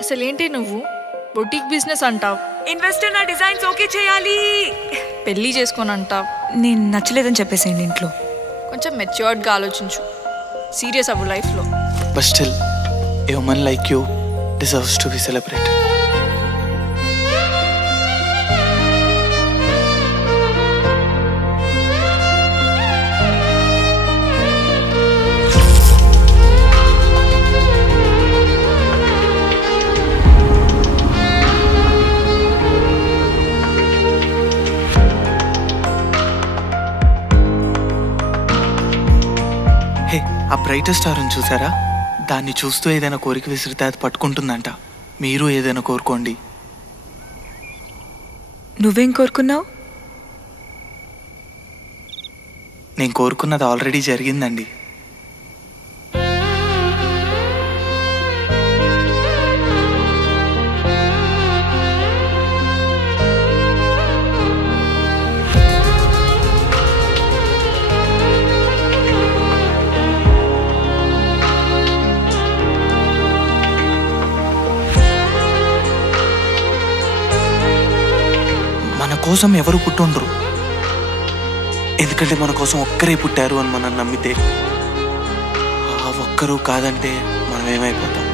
అసలేంటి నువ్వు boutique business అంటావు, ఇన్వెస్టర్ నా డిజైన్స్ ఓకే చేయాలి, పెళ్ళి చేసుకొని అంటావు. నేను నచ్చలేదని చెప్పేసేయండి ఇంట్లో. కొంచెం మెచ్యూర్డ్గా ఆలోచించు, సీరియస్ అవ్వు లైఫ్లో. But still, a woman like you deserves to be celebrated. హే, ఆ బ్రైటెస్ట్ స్టార్ని చూసారా? దాన్ని చూస్తూ ఏదైనా కోరిక విసిరితే అది పట్టుకుంటుందంట. మీరు ఏదైనా కోరుకోండి. నువ్వేం కోరుకున్నావు? నేను కోరుకున్నది ఆల్రెడీ జరిగిందండి. మన కోసం ఎవరు పుట్టుండరు, ఎందుకంటే మన కోసం ఒక్కరే పుట్టారు అని మనం నమ్మితే, ఆ ఒక్కరు కాదంటే మనం ఏమైపోతాం?